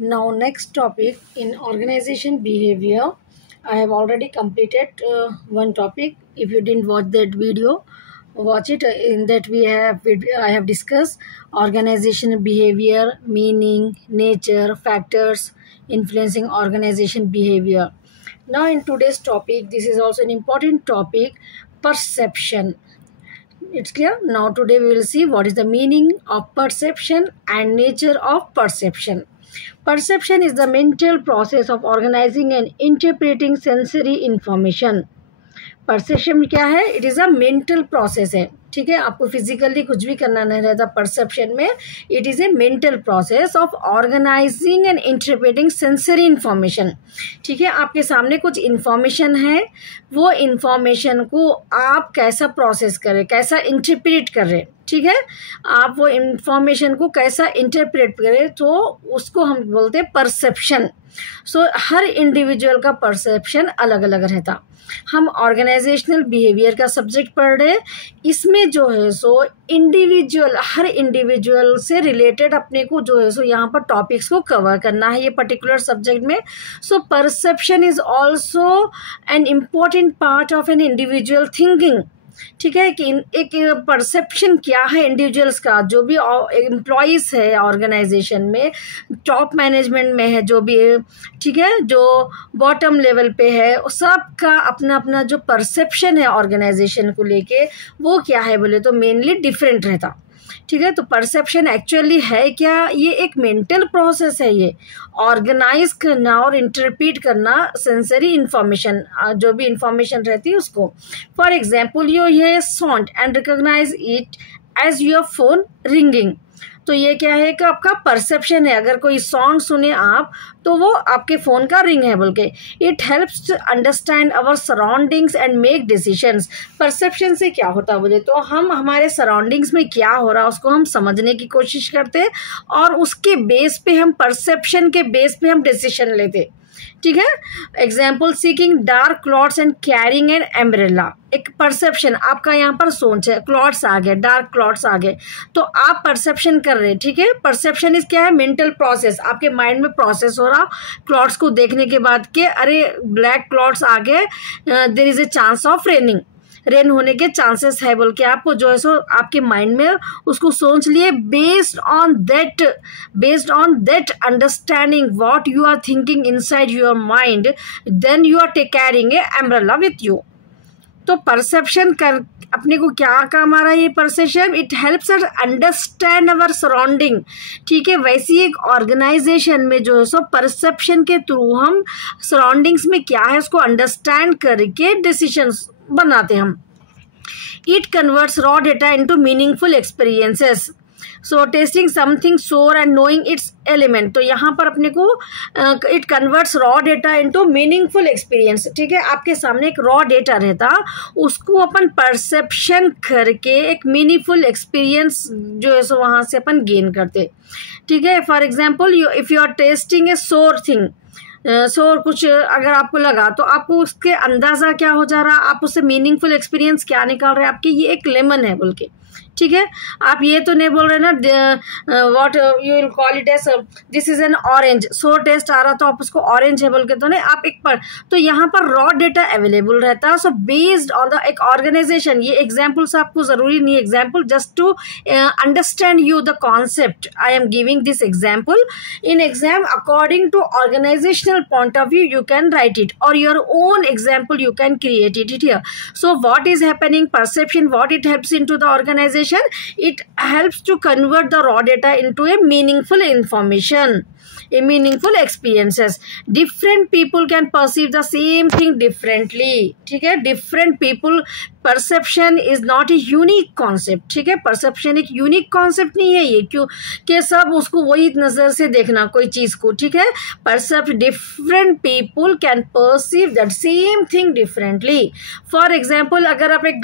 Now next topic in organization behavior. I have already completed one topic. If you didn't watch that video, watch it. In that I have discussed organization behavior, meaning, nature, factors influencing organization behavior. Now in today's topic, this is also an important topic, perception. It's clear. Now today we will see what is the meaning of perception and nature of perception. Perception is the mental process of organizing and interpreting sensory information. Perception क्या है? It is a mental process है. ठीक है, आपको physically कुछ भी करना नहीं रहता परसेप्शन में. It is a mental process of organising and interpreting sensory information. ठीक है, आपके सामने कुछ इन्फॉर्मेशन है, वो इन्फॉर्मेशन को आप कैसा प्रोसेस करें, कैसा इंटरप्रेट करें. ठीक है, आप वो इन्फॉर्मेशन को कैसा इंटरप्रेट करें, तो उसको हम बोलते हैं परसेप्शन. सो हर इंडिविजुअल का परसेप्शन अलग अलग रहता. हम ऑर्गेनाइजेशनल बिहेवियर का सब्जेक्ट पढ़ रहे हैं. इसमें जो है सो इंडिविजुअल, हर इंडिविजुअल से रिलेटेड अपने को जो है सो यहाँ पर टॉपिक्स को कवर करना है ये पर्टिकुलर सब्जेक्ट में. So perception is also an important part of an individual thinking. ठीक है, कि एक परसेप्शन क्या है इंडिविजुअल्स का, जो भी एम्प्लॉयज़ है ऑर्गेनाइजेशन में, टॉप मैनेजमेंट में है जो भी है, ठीक है, जो बॉटम लेवल पे है, सबका अपना अपना जो परसेप्शन है ऑर्गेनाइजेशन को लेके, वो क्या है बोले तो मेनली डिफरेंट रहता. ठीक है, तो परसेप्शन एक्चुअली है क्या? ये एक मेंटल प्रोसेस है. ये ऑर्गेनाइज करना और इंटरप्रेट करना सेंसरी इंफॉर्मेशन, जो भी इंफॉर्मेशन रहती है उसको. For example you hear sound and recognise it as your phone ringing. तो ये क्या है कि आपका परसेप्शन है. अगर कोई सॉन्ग सुने आप, तो वो आपके फ़ोन का रिंग है बोल के. It helps to understand our surroundings and make decisions. Perception से क्या होता है बोले तो हम हमारे सराउंडिंग्स में क्या हो रहा है उसको हम समझने की कोशिश करते हैं, और उसके बेस पे हम परसेप्शन के बेस पे हम डिसीजन लेते. ठीक है, example seeking dark clothes and carrying an umbrella. एक परसेप्शन आपका यहाँ पर सोच है, क्लॉथ्स आ गए, डार्क क्लॉथ्स आ गए, तो आप परसेप्शन कर रहे हैं. ठीक है, परसेप्शन इस क्या है? Mental process. आपके माइंड में प्रोसेस हो रहा क्लॉथ्स को देखने के बाद कि अरे ब्लैक क्लॉथ्स आ गए, there is a chance of rain होने के चांसेस है बोल के आपको जो है सो आपके माइंड में उसको सोच लिए. Based on that understanding what you are thinking inside your mind, then you are carrying a umbrella with you. तो परसेप्शन कर अपने को क्या काम आ रहा है ये perception? It helps us understand our surrounding. ठीक है, वैसी एक ऑर्गेनाइजेशन में जो है सो परसेप्शन के थ्रू हम सराउंडिंग्स में क्या है उसको अंडरस्टैंड करके डिसीजंस बनाते हम. It converts raw data into meaningful experiences. So testing something सोर एंड नोइंग इट्स एलिमेंट. तो यहाँ पर अपने को it converts raw data into meaningful experience. ठीक है, आपके सामने एक रॉ डेटा रहता, उसको अपन परसेप्शन करके एक मीनिंगफुल एक्सपीरियंस जो है सो वहाँ से अपन गेन करते. ठीक है, for example if you are testing a sour thing, कुछ अगर आपको लगा तो आपको उसके अंदाज़ा क्या हो जा रहा, आप उससे मीनिंगफुल एक्सपीरियंस क्या निकाल रहे हैं आपकी, ये एक लेमन है बोल के. ठीक है, आप ये तो नहीं बोल रहे ना what you will call it as this is an orange. Taste आ रहा तो आप उसको ऑरेंज है बोल के तो नहीं, आप एक पर तो यहाँ पर रॉ डेटा अवेलेबल रहता है. सो बेस्ड ऑन द एक ऑर्गेनाइजेशन, ये एग्जाम्पल्स आपको जरूरी नहीं, example just to understand you the concept. I am giving this example in exam according to organisational point of view. You can write it or your own example you can create it here. So what is happening? Perception, what it helps into the organisation. It helps to convert the raw data into a meaningful information, a meaningful experiences. Different people can perceive the same thing differently. ठीक है, different people, perception is not a unique concept. ठीक है, perception एक unique concept नहीं है ये, क्यों कि सब उसको वही नज़र से देखना कोई चीज़ को. ठीक है, percept different people can perceive that same thing differently. For example अगर आप एक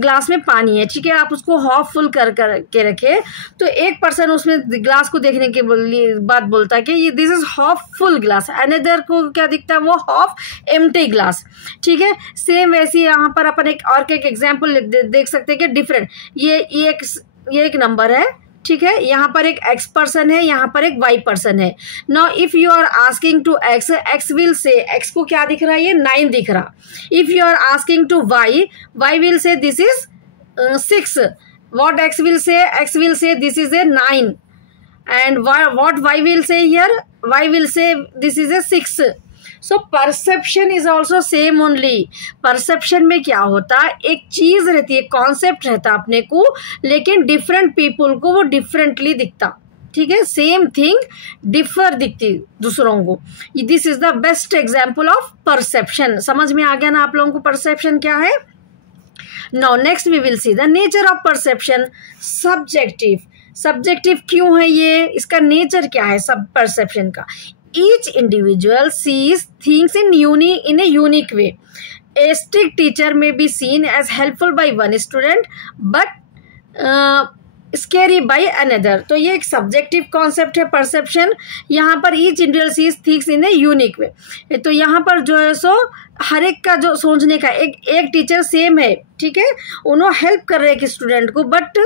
ग्लास में पानी है, ठीक है, आप उसको हाफ फुल कर के रखे, तो एक पर्सन उसमें ग्लास को देखने के बाद बोलता है कि ये this is half full glass, another को क्या दिखता है, वो हाफ एम्प्टी ग्लास. ठीक है, सेम वैसे यहाँ पर अपन एक और एक एग्जाम्पल देख सकते हैं कि डिफरेंट ये एक नंबर है. ठीक है, यहाँ पर एक x पर्सन है, यहाँ पर एक y पर्सन है. Now if you are asking to x, x will say, x को क्या दिख रहा है, ये 9 दिख रहा. If you are asking to y, y will say this is 6. what x will say this is a 9, and what y will say here, y will say this is a 6. so perception is also same only. perception में क्या होता है, एक चीज रहती है, concept रहता अपने को, लेकिन डिफरेंट पीपल को वो डिफरेंटली दिखता. ठीक है, सेम थिंग डिफर दिखती दूसरों को. This is the best example of perception. समझ में आ गया ना आप लोगों को परसेप्शन क्या है. Now next we will see the nature of perception. Subjective. Subjective क्यों है ये, इसका नेचर क्या है सब परसेप्शन का. Each individual sees things in a unique way. A strict teacher may be seen as helpful by one student, but scary by another. तो ये एक सब्जेक्टिव कॉन्सेप्ट है परसेप्शन. यहाँ पर each individual sees things in a unique way. तो यहाँ पर जो है सो हर एक का जो सोचने का एक टीचर सेम है. ठीक है, उन्होंने हेल्प कर रहे हैं एक स्टूडेंट को, बट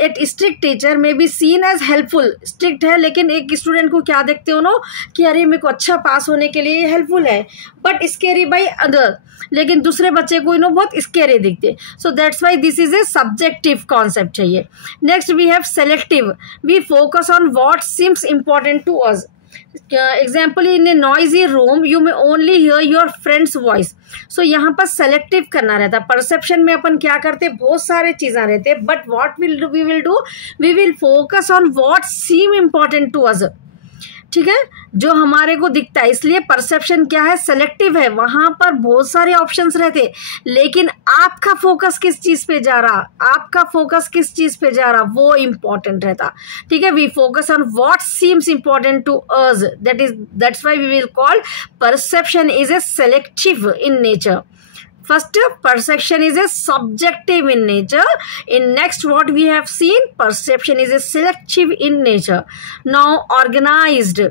एक strict teacher may be seen as helpful. Strict है लेकिन एक स्टूडेंट को क्या देखते हो नो कि अरे मेरे को अच्छा पास होने के लिए हेल्पफुल है, बट स्केरी बाई अदर, लेकिन दूसरे बच्चे को इन्हों बहुत स्केरी दिखते. So that's why this is a subjective concept है ये. Next we have selective. We focus on what seems important to us. Example, in a noisy room you may only hear your friends voice. So यहाँ पर selective करना रहता है. Perception में अपन क्या करते, बहुत सारे चीजें रहते, but what we will do, we will focus on what seem important to us. ठीक है, जो हमारे को दिखता है. इसलिए परसेप्शन क्या है, सेलेक्टिव है. वहां पर बहुत सारे ऑप्शंस रहते, लेकिन आपका फोकस किस चीज पे जा रहा, आपका फोकस किस चीज पे जा रहा, वो इंपॉर्टेंट रहता. ठीक है, we focus on what seems important to us. That's why we will call perception is a selective in nature. First, perception is a subjective in nature. In next, what we have seen, perception is a selective in nature. Now, organized.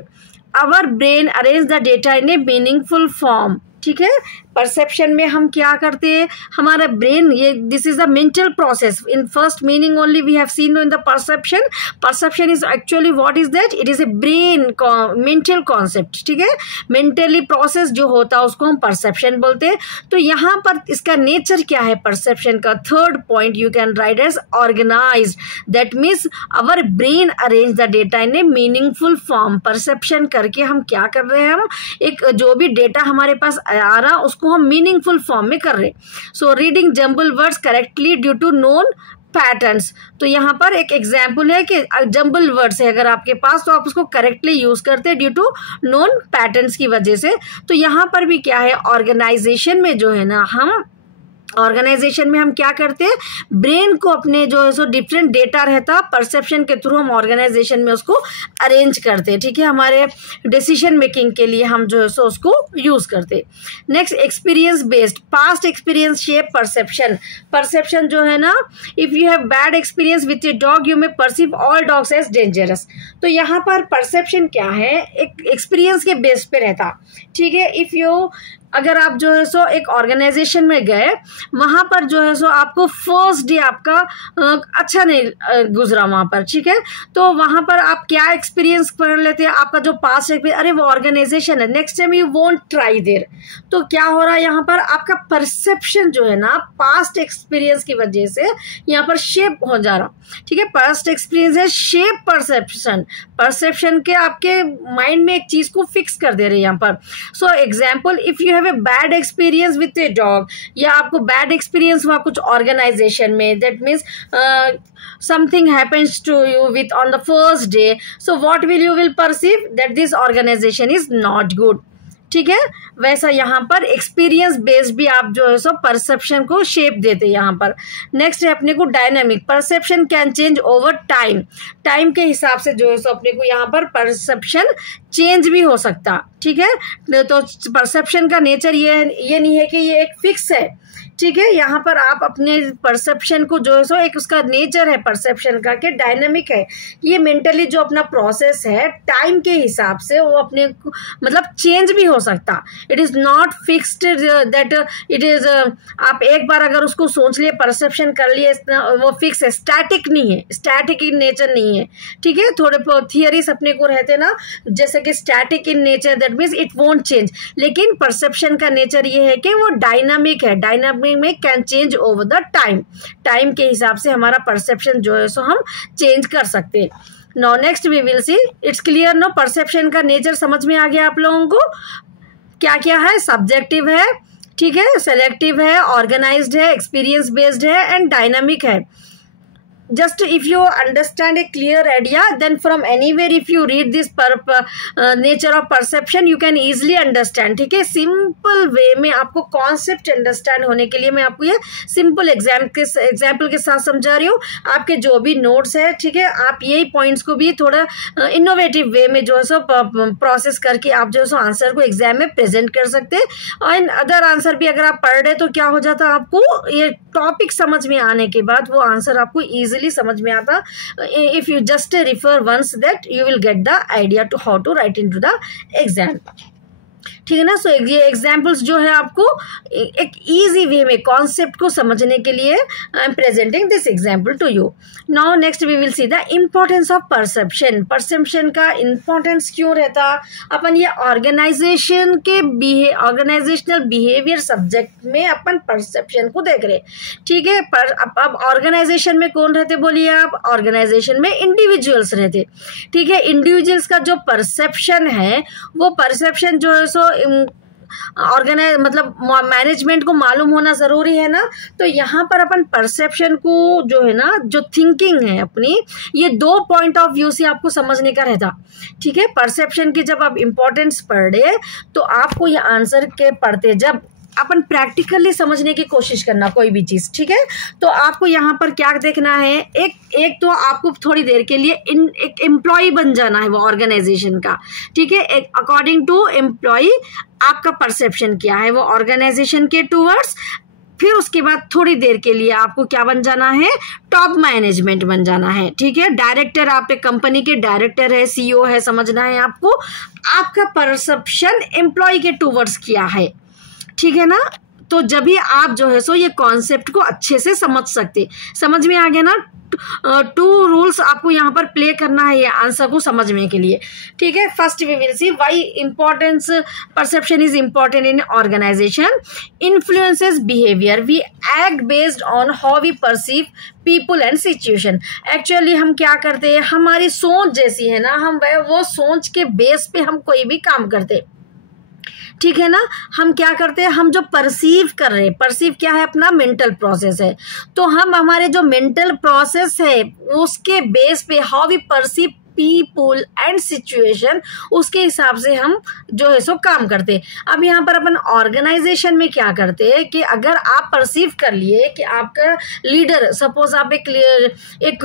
Our brain arrange the data in a meaningful form. ठीक है, perception में हम क्या करते हैं, हमारा brain, ये this is the mental process. In first meaning only we have seen in the perception. Perception is actually what is that, it is a brain mental concept. ठीक है, मेंटली प्रोसेस जो होता है उसको हम परसेप्शन बोलते हैं. तो यहाँ पर इसका नेचर क्या है परसेप्शन का. Third point you can write as organised. That means our brain arrange the data in a meaningful form. Perception करके हम क्या कर रहे हैं, हम एक जो भी डेटा हमारे पास आ रहा उसको हम मीनिंगफुल फॉर्म में कर रहे. So reading jumble words correctly due to known patterns. तो यहाँ पर एक एग्जाम्पल है कि जम्बल वर्ड्स है अगर आपके पास, तो आप उसको करेक्टली यूज करते हैं ड्यू टू नोन पैटर्न्स की वजह से. तो यहाँ पर भी क्या है, ऑर्गेनाइजेशन में जो है ना, हम ऑर्गेनाइजेशन में हम क्या करते हैं, ब्रेन को अपने जो है सो डिफरेंट डेटा रहता, परसेप्शन के थ्रू हम ऑर्गेनाइजेशन में उसको अरेंज करते हैं. ठीक है, हमारे डिसीजन मेकिंग के लिए हम जो है सो उसको यूज करते. Next, experience based. Past experience shape perception. Perception जो है ना, if you have bad experience with a dog you may perceive all dogs as dangerous. तो यहाँ पर परसेप्शन क्या है, एक एक्सपीरियंस के बेस पे रहता. ठीक है, इफ यू अगर आप जो है सो एक ऑर्गेनाइजेशन में गए, वहां पर जो है सो आपको फर्स्ट डे आपका अच्छा नहीं गुजरा वहां पर. ठीक है, तो वहां पर आप क्या एक्सपीरियंस कर लेते हैं, आपका जो पास्ट एक्सपीरियंस, अरे वो ऑर्गेनाइजेशन है, next time you won't try there. तो क्या हो रहा है यहाँ पर, आपका परसेप्शन जो है ना पास्ट एक्सपीरियंस की वजह से यहाँ पर शेप हो जा रहा. ठीक है, पास्ट एक्सपीरियंस है शेप परसेप्शन. परसेप्शन के आपके माइंड में एक चीज को फिक्स कर दे रहे हैं यहाँ पर. So example, if you have a bad experience with a dog, या आपको बैड एक्सपीरियंस हुआ कुछ ऑर्गेनाइजेशन में, that means something happens to you with on the first day, so what will you will perceive that this organization is not good. ठीक है, वैसा यहाँ पर एक्सपीरियंस बेस्ड भी आप जो है सो परसेप्शन को शेप देते हैं यहाँ पर. नेक्स्ट है अपने को dynamic. Perception can change over time. Time के हिसाब से जो है सो अपने को यहाँ पर परसेप्शन चेंज भी हो सकता. ठीक है, तो परसेप्शन का नेचर ये नहीं है कि ये एक फिक्स है. ठीक है। यहाँ पर आप अपने परसेप्शन को जो है सो एक उसका नेचर है परसेप्शन का कि डायनामिक है, ये मेंटली जो अपना प्रोसेस है टाइम के हिसाब से वो अपने मतलब चेंज भी हो सकता, it is not fixed that it is आप एक बार अगर उसको सोच लिए परसेप्शन कर लिए वो फिक्स है, स्टैटिक नहीं है, स्टैटिक इन नेचर नहीं है। ठीक है, थोड़े थियरीज अपने को रहते ना जैसे कि static in nature that means it won't change, लेकिन परसेप्शन का नेचर ये है कि वो डायनामिक है, डायनामिक में can change over the time, time के हिसाब से हमारा परसेप्शन जो है सो हम चेंज कर सकते हैं। Now next we will see, it's clear no, perception का नेचर समझ में आ गया आप लोगों को, क्या क्या है, सब्जेक्टिव है, ठीक है, सेलेक्टिव है, ऑर्गेनाइज्ड है, एक्सपीरियंस बेस्ड है एंड डायनामिक है। Just if you understand a clear idea, then from anywhere if you read this nature of perception you can easily understand। ठीक है, सिंपल वे में आपको कॉन्सेप्ट अंडरस्टैंड होने के लिए मैं आपको ये सिंपल एग्जाम्पल के साथ समझा रही हूँ। आपके जो भी नोट्स है, ठीक है, आप यही पॉइंट्स को भी थोड़ा इनोवेटिव वे में जो है सो प्रोसेस करके आप जो है सो आंसर को एग्जाम में प्रेजेंट कर सकते हैं। और अदर आंसर भी अगर आप पढ़ रहे तो क्या हो जाता, आपको ये टॉपिक समझ में आने के बाद वो आंसर आपको इजीली समझ में आता। If you just refer once that you will get the idea to how to write into the exam. ठीक है ना। सो ये एग्जाम्पल्स जो है आपको एक इजी वे में कॉन्सेप्ट को समझने के लिए I am presenting this example to you. Now next we will see the importance of perception. Perception का इम्पोर्टेंस क्यों रहता, अपन ये ऑर्गेनाइजेशन के ऑर्गेनाइजेशनल बिहेवियर सब्जेक्ट में अपन परसेप्शन को देख रहे। ठीक है, पर अब ऑर्गेनाइजेशन में कौन रहते बोलिए आप, ऑर्गेनाइजेशन में इंडिविजुअल्स रहते। ठीक है, इंडिविजुअल्स का जो परसेप्शन है वो परसेप्शन जो है सो ऑर्गेनाइज मतलब मैनेजमेंट को मालूम होना जरूरी है ना। तो यहाँ पर अपन परसेप्शन को जो है ना, जो थिंकिंग है अपनी, ये 2 पॉइंट ऑफ व्यू से आपको समझने का रहता। ठीक है, परसेप्शन की जब आप इंपॉर्टेंस पढ़े तो आपको ये आंसर के पढ़ते जब अपन प्रैक्टिकली समझने की कोशिश करना कोई भी चीज। ठीक है, तो आपको यहाँ पर क्या देखना है, एक तो आपको थोड़ी देर के लिए एक एम्प्लॉय बन जाना है वो ऑर्गेनाइजेशन का। ठीक है, अकॉर्डिंग टू एम्प्लॉय आपका परसेप्शन क्या है वो ऑर्गेनाइजेशन के टूवर्ड्स। फिर उसके बाद थोड़ी देर के लिए आपको क्या बन जाना है, टॉप मैनेजमेंट बन जाना है। ठीक है, डायरेक्टर, आप एक कंपनी के डायरेक्टर है, सीईओ है, समझना है आपको आपका परसेप्शन एम्प्लॉय के टूवर्ड्स क्या है। ठीक है ना, तो जब भी आप जो है सो ये कॉन्सेप्ट को अच्छे से समझ सकते, समझ में आ गया ना। 2 रूल्स आपको यहाँ पर प्ले करना है ये आंसर को समझने के लिए। ठीक है, first we will see why importance perception is important in organisation. Influences behaviour, we act based on how we perceive people and situation. Actually हम क्या करते हैं, हमारी सोच जैसी है ना, हम वो सोच के बेस पे हम कोई भी काम करते। ठीक है ना, हम क्या करते हैं, हम जो परसीव कर रहे हैं, परसीव क्या है, अपना मेंटल प्रोसेस है। तो हम हमारे जो मेंटल प्रोसेस है उसके बेस पे how we perceive people and situation, उसके हिसाब से हम जो है सो काम करते। अब यहाँ पर अपन ऑर्गेनाइजेशन में क्या करते हैं कि अगर आप परसीव कर लिए कि आपका लीडर, सपोज आप एक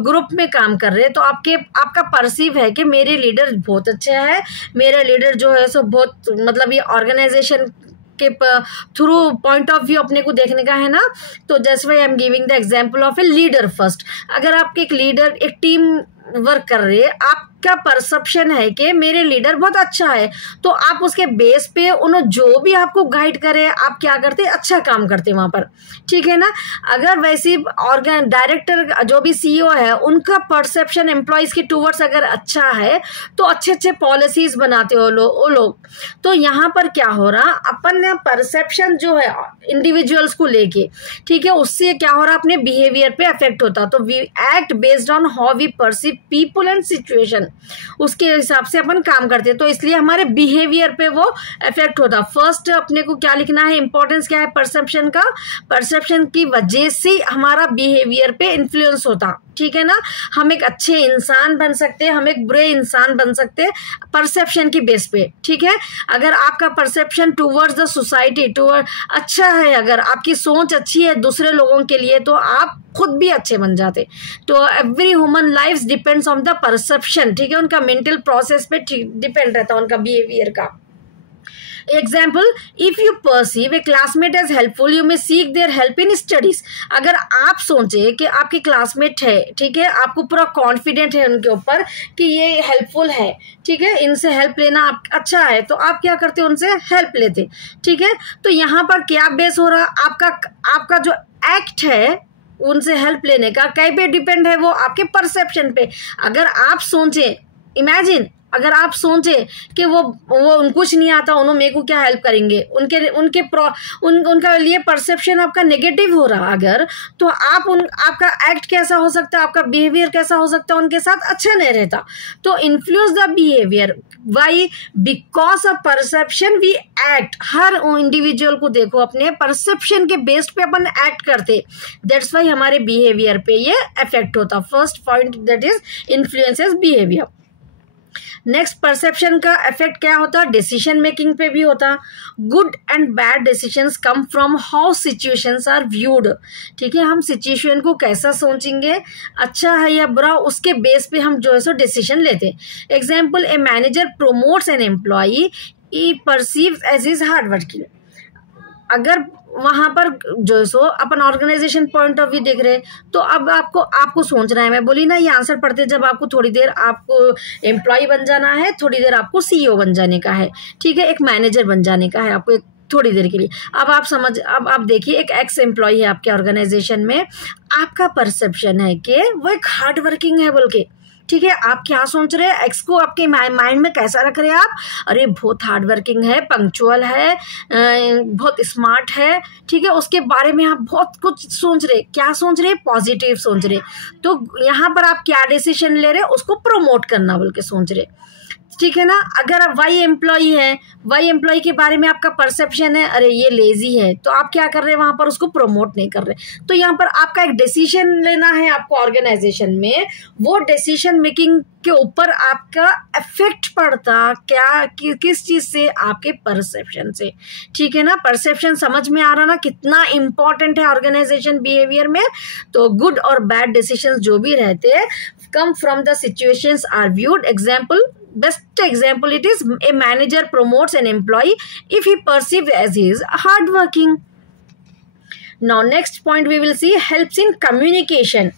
ग्रुप में काम कर रहे हैं तो आपका परसीव है कि मेरे लीडर बहुत अच्छा है, मेरा लीडर जो है सो बहुत मतलब ये ऑर्गेनाइजेशन के थ्रू पॉइंट ऑफ व्यू अपने को देखने का है ना। तो just why I am giving the example of a leader first. अगर आपके एक लीडर एक टीम वर्क कर रहे हैं, आपका परसेप्शन है कि मेरे लीडर बहुत अच्छा है, तो आप उसके बेस पे उन्होंने जो भी आपको गाइड करे आप क्या करते, अच्छा काम करते वहां पर। ठीक है ना, अगर वैसे डायरेक्टर जो भी सीईओ है उनका परसेप्शन एम्प्लॉयज के टूवर्ड्स अगर अच्छा है तो अच्छे अच्छे पॉलिसीज बनाते हो वो लोग। तो यहाँ पर क्या हो रहा, अपन परसेप्शन जो है इंडिविजुअल्स को लेके, ठीक है, उससे क्या हो रहा, अपने बिहेवियर पे अफेक्ट होता। तो we act based on how we perceive people and situation, उसके हिसाब से अपन काम करते हैं, तो इसलिए हमारे बिहेवियर पे वो इफेक्ट होता। फर्स्ट अपने को क्या लिखना है, इंपॉर्टेंस क्या है परसेप्शन का, परसेप्शन की वजह से हमारा बिहेवियर पे इन्फ्लुएंस होता। ठीक है ना, हम एक अच्छे इंसान बन सकते हैं, हम एक बुरे इंसान बन सकते हैं परसेप्शन की बेस पे। ठीक है, अगर आपका perception towards the society toward अच्छा है, अगर आपकी सोच अच्छी है दूसरे लोगों के लिए, तो आप खुद भी अच्छे बन जाते। तो every human life depends on the perception. ठीक है, उनका मेंटल प्रोसेस पे डिपेंड रहता है, उनका बिहेवियर का। Example, if you perceive a classmate as helpful you may seek their help in studies. अगर आप सोचे कि आपके क्लासमेट है, ठीक है, आपको पूरा कॉन्फिडेंट है उनके ऊपर कि ये हेल्पफुल है, ठीक है, इनसे हेल्प लेना आप अच्छा है, तो आप क्या करते, उनसे हेल्प लेते, ठीक है। तो यहाँ पर क्या बेस हो रहा, आपका जो एक्ट है उनसे हेल्प लेने का कहीं पे डिपेंड है, वो आपके परसेप्शन पे। अगर आप सोचे, इमेजिन अगर आप सोचे कि वो कुछ नहीं आता, उन्होंने मेरे को क्या हेल्प करेंगे, उनका लिए परसेप्शन आपका नेगेटिव हो रहा अगर, तो आपका एक्ट कैसा हो सकता है, आपका बिहेवियर कैसा हो सकता है, उनके साथ अच्छा नहीं रहता। तो influence the behaviour, why, because of perception we act. हर इंडिविजुअल को देखो, अपने परसेप्शन के बेस्ड पे अपन एक्ट करते, दैट्स वाई हमारे बिहेवियर पे ये इफेक्ट होता। First point that is influences behaviour. Next, perception का इफेक्ट क्या होता है, डिसीजन मेकिंग पे भी होता। Good and bad decisions come from how situations are viewed, ठीक है, हम सिचुएशन को कैसा सोचेंगे, अच्छा है या बुरा, उसके बेस पे हम जो है सो डिसीजन लेते। Example, a manager promotes an employee he perceives as is hard working. अगर वहां पर जो है सो अपन ऑर्गेनाइजेशन पॉइंट ऑफ व्यू देख रहे हैं, तो अब आपको सोचना है, मैं बोली ना ये आंसर पढ़ते, जब आपको थोड़ी देर आपको एम्प्लॉय बन जाना है, थोड़ी देर आपको सीईओ बन जाने का है, ठीक है, एक मैनेजर बन जाने का है आपको एक थोड़ी देर के लिए। अब आप देखिए, एक एक्स एम्प्लॉय है आपके ऑर्गेनाइजेशन में, आपका परसेप्शन है कि वो एक हार्ड वर्किंग है बोल के, ठीक है, आप क्या सोच रहे हैं, एक्स को आपके माइंड में कैसा रख रहे हैं आप, अरे बहुत हार्ड वर्किंग है, पंक्चुअल है, बहुत स्मार्ट है, ठीक है, उसके बारे में आप बहुत कुछ सोच रहे, क्या सोच रहे, पॉजिटिव सोच रहे। तो यहाँ पर आप क्या डिसीजन ले रहे, उसको प्रमोट करना बोल के सोच रहे, ठीक है ना। अगर आप वाई एम्प्लॉय है, वाई एम्प्लॉय के बारे में आपका परसेप्शन है, अरे ये लेजी है, तो आप क्या कर रहे हैं, वहां पर उसको प्रमोट नहीं कर रहे। तो यहाँ पर आपका एक डिसीजन लेना है आपको ऑर्गेनाइजेशन में, वो डिसीजन मेकिंग के ऊपर आपका इफेक्ट पड़ता क्या, किस चीज से, आपके परसेप्शन से, ठीक है ना। परसेप्शन समझ में आ रहा ना, कितना इंपॉर्टेंट है ऑर्गेनाइजेशन बिहेवियर में। तो गुड और बैड डिसीजंस जो भी रहते हैं come from the situations are viewed. Example, best example, it is a manager promotes an employee if he perceived as he is hardworking. Now next point we will see, helps in communication.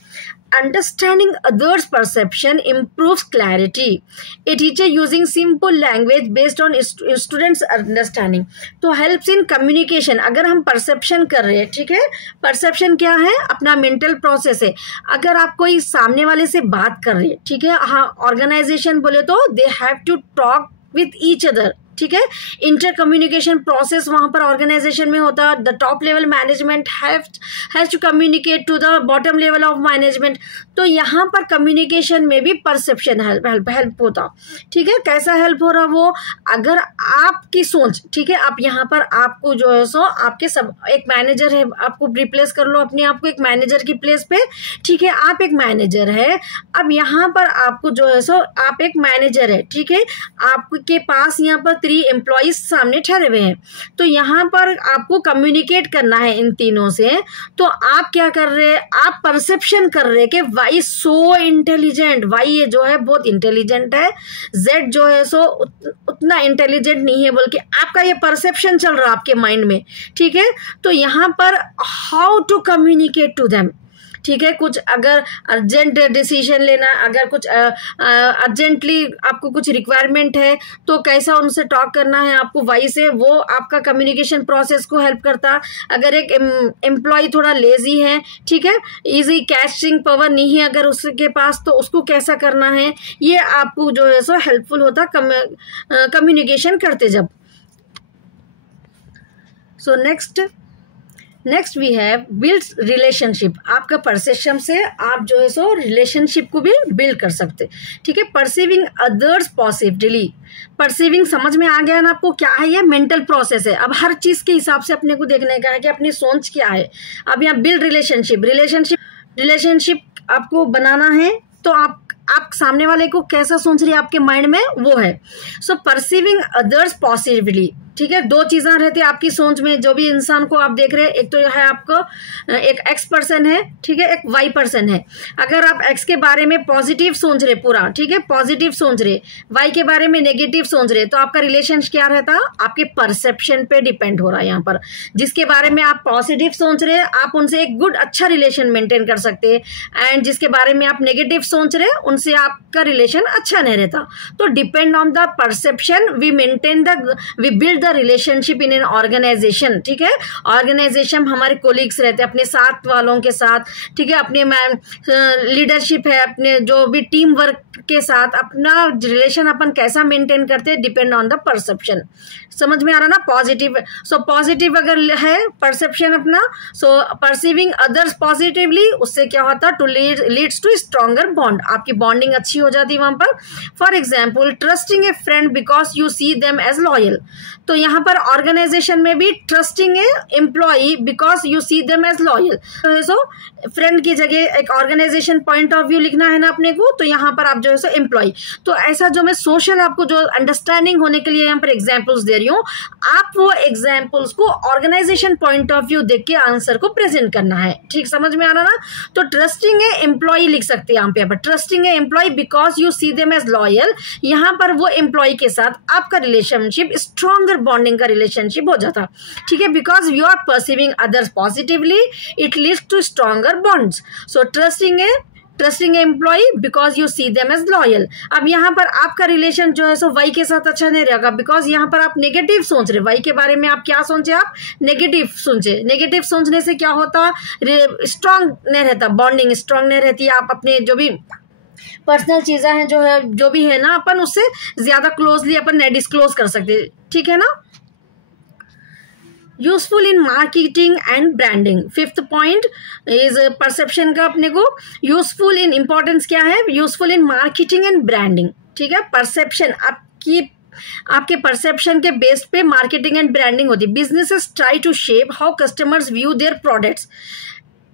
Understanding others' perception improves clarity. A teacher using simple language based on students' understanding. तो helps in communication. अगर हम perception कर रहे हैं, ठीक है, perception क्या है, अपना mental process है। अगर आप कोई सामने वाले से बात कर रहे हैं, ठीक है, हाँ, organization बोले तो they have to talk with each other, ठीक है, इंटर कम्युनिकेशन प्रोसेस वहां पर ऑर्गेनाइजेशन में होता। The top level management has to communicate to the bottom level of management. तो यहाँ पर कम्युनिकेशन में भी परसेप्शन हेल्प होता, ठीक है। कैसा हेल्प हो रहा वो, अगर आपकी सोच, ठीक है, आप यहाँ पर आपको जो है सो आपके सब एक मैनेजर है, आपको रिप्लेस कर लो अपने आप को एक मैनेजर की प्लेस पे, ठीक है, आप एक मैनेजर है। अब यहाँ पर आपको जो है सो आप एक मैनेजर है, ठीक है, आपके पास यहाँ पर 3 एम्प्लॉइज सामने ठहरे हुए हैं। तो यहाँ पर आपको कम्युनिकेट करना है इन तीनों से। तो आप क्या कर रहे हैं, आप परसेप्शन कर रहे हैं कि वाई सो इंटेलिजेंट, वाई ये जो है बहुत इंटेलिजेंट है, जेड जो है सो उतना इंटेलिजेंट नहीं है, बल्कि आपका ये परसेप्शन चल रहा है आपके माइंड में, ठीक है। तो यहाँ पर how to communicate to them, ठीक है, कुछ अगर अर्जेंट डिसीजन लेना, अगर कुछ अर्जेंटली आपको कुछ रिक्वायरमेंट है, तो कैसा उनसे टॉक करना है आपको वाई से, वो आपका कम्युनिकेशन प्रोसेस को हेल्प करता। अगर एक एम्प्लॉय थोड़ा लेजी है, ठीक है, इजी कैचिंग पावर नहीं है अगर उसके पास, तो उसको कैसा करना है, ये आपको जो है सो हेल्पफुल होता कम्युनिकेशन करते जब। So next we have builds relationship. आपका परसेप्शन से आप जो है सो रिलेशनशिप को भी बिल्ड कर सकते, ठीक है। परसीविंग अदर्स पॉजिटिवली, परसीविंग समझ में आ गया ना आपको, क्या है ये मेंटल प्रोसेस है। अब हर चीज के हिसाब से अपने को देखने का है कि अपनी सोच क्या है। अब यहाँ बिल्ड रिलेशनशिप आपको बनाना है, तो आप सामने वाले को कैसा सोच रही है आपके माइंड में, वो है। सो परसीविंग अदर्स पॉजिटिवली, ठीक है, दो चीजें रहती है आपकी सोच में, जो भी इंसान को आप देख रहे हैं, एक तो है आपको एक एक्स पर्सन है, ठीक है, एक वाई पर्सन है। अगर आप एक्स के बारे में पॉजिटिव सोच रहे पूरा, ठीक है, पॉजिटिव सोच रहे, वाई के बारे में नेगेटिव सोच रहे, तो आपका रिलेशन क्या रहता है, आपके परसेप्शन पे डिपेंड हो रहा है यहाँ पर। जिसके बारे में आप पॉजिटिव सोच रहे, आप उनसे एक गुड अच्छा रिलेशन मेंटेन कर सकते हैं, एंड जिसके बारे में आप नेगेटिव सोच रहे, उनसे आपका रिलेशन अच्छा नहीं रहता। तो depend on the perception we maintain we build the relationship in an organisation. ठीक है, ऑर्गेनाइजेशन हमारे कोलीग्स रहते हैं, अपने साथ वालों के साथ, ठीक है, अपने लीडरशिप है, अपने जो भी टीम वर्क के साथ अपना रिलेशन अपन कैसा मेंटेन करते हैं, डिपेंड ऑन द परसेप्शन। समझ में आ रहा ना, पॉजिटिव। सो पॉजिटिव अगर है परसेप्शन अपना, सो परसीविंग अदर्स पॉजिटिवली, उससे क्या होता, to leads to stronger bond, आपकी बॉन्डिंग अच्छी हो जाती है वहां पर। For example, trusting a friend because you see them as loyal. तो यहाँ पर ऑर्गेनाइजेशन में भी trusting a employee because you see them as loyal. So friend की जगह एक ऑर्गेनाइजेशन पॉइंट ऑफ व्यू लिखना है ना अपने को, तो यहाँ पर आप जो है सो एम्प्लॉय। तो ऐसा जो मैं सोशल आपको जो अंडरस्टैंडिंग होने के लिए यहाँ पर एग्जाम्पल्स दे रही हूँ, आप वो एग्जाम्पल्स को ऑर्गेनाइजेशन पॉइंट ऑफ व्यू देख के आंसर को प्रेजेंट करना है। ठीक समझ में आ रहा ना। तो ट्रस्टिंग ए एम्प्लॉय लिख सकते हैं यहाँ पे, trusting a employee because you see them as loyal. यहाँ पर वो एम्प्लॉय के साथ आपका रिलेशनशिप स्ट्रॉन्गर बॉन्डिंग का रिलेशनशिप हो जाता। ठीक है, because you are perceiving others positively, it leads to stronger bonds. So trusting employee because you see them as loyal. अब यहाँ पर आपका रिलेशन जो है सो वाई के साथ अच्छा नहीं रहेगा, बिकॉज यहाँ पर आप नेगेटिव सोच रहे, वाई के बारे में आप क्या सोचे, आप नेगेटिव सोचे। नेगेटिव सोचने से क्या होता, स्ट्रांग नहीं रहता, बॉन्डिंग स्ट्रांग नहीं रहती। आप अपने जो भी पर्सनल चीजें हैं जो भी है ना, अपन उससे ज्यादा क्लोजली अपन नहीं डिस्क्लोज कर सकते। ठीक है ना। Useful in marketing and branding, fifth point is perception का अपने को। यूजफुल इन इंपॉर्टेंस क्या है, useful in marketing and branding. ठीक है, परसेप्शन आपके परसेप्शन के बेस पे मार्केटिंग एंड ब्रांडिंग होती है। Businesses try to shape how customers view their products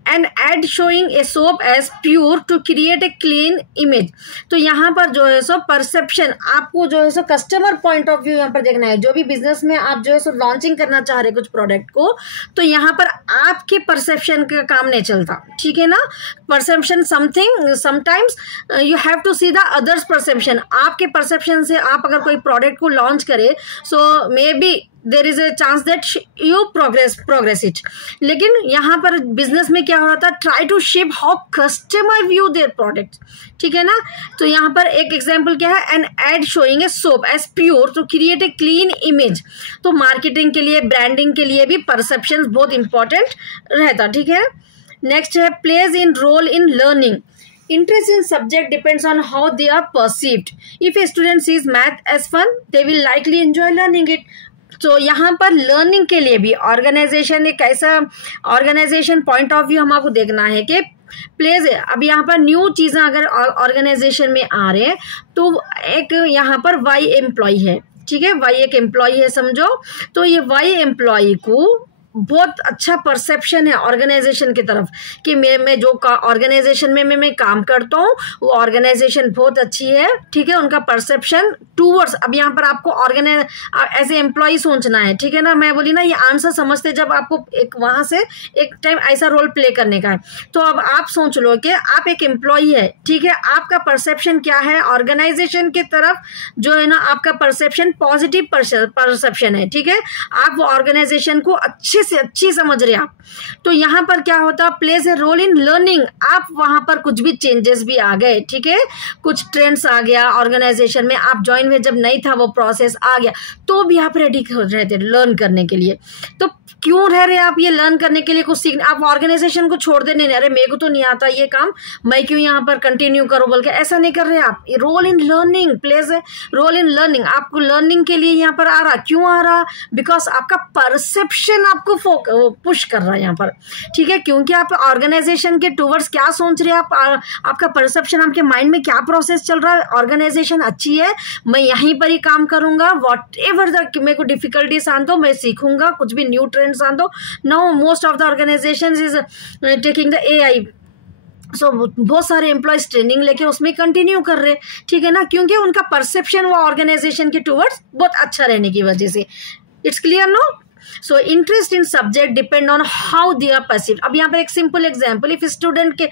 and ad showing a soap as pure to create a clean image. तो यहाँ पर जो है सो परसेप्शन आपको जो है so customer point of view यहाँ पर देखना है। जो भी बिजनेस में आप जो है सो लॉन्चिंग करना चाह रहे कुछ प्रोडक्ट को, तो यहाँ पर आपके परसेप्शन का काम नहीं चलता। ठीक है ना। Perception something, sometimes you have to see the others perception. आपके परसेप्शन से आप अगर कोई प्रोडक्ट को लॉन्च करे, so maybe there is a chance that you progress it. लेकिन यहाँ पर बिजनेस में क्या हो रहा था, try to shape how customer view their product. ठीक है ना। तो यहाँ पर एक एग्जांपल क्या है, an ad showing a soap as pure to create a clean image. तो मार्केटिंग के लिए, ब्रांडिंग के लिए भी परसेप्शन बहुत इंपॉर्टेंट रहता। ठीक है। नेक्स्ट है plays in role in learning. Interest in subject depends on how they are perceived. If a student sees math as fun, they will likely enjoy learning it. तो यहाँ पर लर्निंग के लिए भी ऑर्गेनाइजेशन एक ऐसा ऑर्गेनाइजेशन पॉइंट ऑफ व्यू हमको देखना है कि प्लेज है। अब यहाँ पर न्यू चीजें अगर ऑर्गेनाइजेशन में आ रहे हैं, तो एक यहाँ पर वाई एम्प्लॉय है। ठीक है, वाई एक एम्प्लॉय है समझो। तो ये वाई एम्प्लॉय को बहुत अच्छा परसेप्शन है ऑर्गेनाइजेशन की तरफ कि मैं जो ऑर्गेनाइजेशन में मैं काम करता हूँ, वो ऑर्गेनाइजेशन बहुत अच्छी है। ठीक है, उनका परसेप्शन टूवर्ड्स। अब यहाँ पर आपको एज ए एम्प्लॉय सोचना है। ठीक है ना। मैं बोली ना, ये आंसर समझते जब आपको एक वहां से एक टाइम ऐसा रोल प्ले करने का है, तो अब आप सोच लो कि आप एक एम्प्लॉय है। ठीक है, आपका परसेप्शन क्या है ऑर्गेनाइजेशन की तरफ, जो है ना आपका परसेप्शन पॉजिटिव परसेप्शन है। ठीक है, आप वो ऑर्गेनाइजेशन को अच्छे से अच्छी समझ रहे आप। तो यहाँ पर क्या होता, plays a role in learning. आप वहां पर कुछ भी चेंजेस भी आ गए, ठीक है, कुछ ट्रेंड्स आ गया ऑर्गेनाइजेशन में, आप ज्वाइन हुए जब नहीं था वो प्रोसेस आ गया, तो भी आप रेडी रहते लर्न करने के लिए। तो क्यों रह रहे आप ये लर्न करने के लिए, कुछ सीखने। आप ऑर्गेनाइजेशन को छोड़ देने, अरे मेरे को तो नहीं आता ये काम, मैं क्यों यहाँ पर कंटिन्यू करूँ बोल के, ऐसा नहीं कर रहे आप। Role in learning, plays a role in learning. आपको लर्निंग के लिए यहाँ पर आ रहा, क्यों आ रहा, बिकॉज आपका परसेप्शन आपको पुश कर रहा है यहाँ पर। ठीक है, क्योंकि आप ऑर्गेनाइजेशन के टूवर्ड्स क्या सोच रहे हैं, आपका परसेप्शन, आपके माइंड में क्या प्रोसेस चल रहा है। ऑर्गेनाइजेशन अच्छी है, मैं यहीं पर ही काम करूंगा, वॉट एवर मेरे को डिफिकल्टीज आन दो, मैं सीखूंगा, कुछ भी न्यू ट्रेंड्स आन दो। Now most of the organization is taking the AI। So बहुत सारे एम्प्लॉयज ट्रेनिंग लेके उसमें कंटिन्यू कर रहे। ठीक है ना, क्योंकि उनका परसेप्शन वो ऑर्गेनाइजेशन के टूवर्ड्स बहुत अच्छा रहने की वजह से। It's clear no. So interest in subject depend on how they are perceived. अब यहाँ पर एक सिंपल एग्जांपल, इफ स्टूडेंट के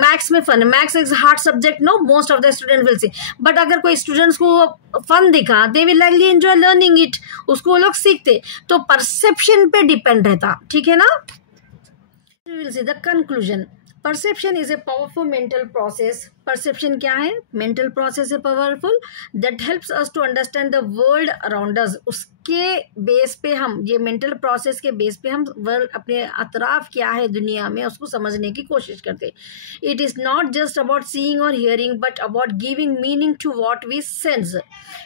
मैथ्स में fun, maths is hard subject, no most of the student will see, but अगर कोई students को fun दिखा, they will likely enjoy learning it, उसको वो लोग सीखते. तो परसेप्शन पे डिपेंड रहता, ठीक है ना. We will see the conclusion. Perception is a powerful mental process. Perception क्या है? मेंटल प्रोसेस है powerful, that helps us to understand the world around us. उसके बेस पे हम, ये मेंटल प्रोसेस के बेस पे हम वर्ल्ड, अपने अतराफ क्या है दुनिया में, उसको समझने की कोशिश करते. It is not just about seeing or hearing, but about giving meaning to what we sense.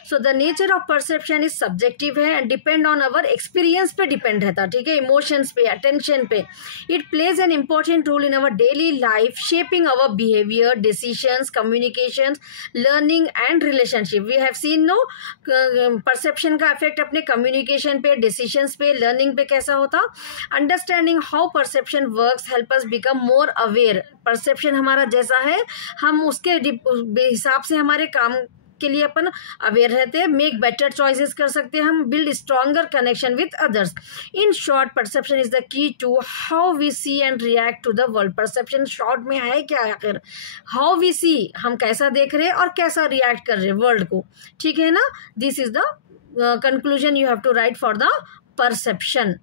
So the nature of perception is subjective है and depend on our experience पे डिपेंड रहता, ठीक है, इमोशंस पे, अटेंशन पे. It plays an important role in our daily life, shaping our behaviour, decisions, communications, learning and relationship. We have seen no perception का effect अपने communication पे, decisions पे, लर्निंग पे कैसा होता. Understanding how perception works help us become more aware. Perception हमारा जैसा है, हम उसके हिसाब से हमारे काम के लिए अपन अवेयर रहते हैं, मेक बेटर चॉइसेस कर सकते हैं हम, build stronger connection with others. In short, perception is the key to how we see and react to the world. Perception short में है क्या आखिर? हाउ वी सी, हम कैसा देख रहे हैं और कैसा रिएक्ट कर रहे हैं वर्ल्ड को, ठीक है ना. This is the conclusion you have to write for the perception.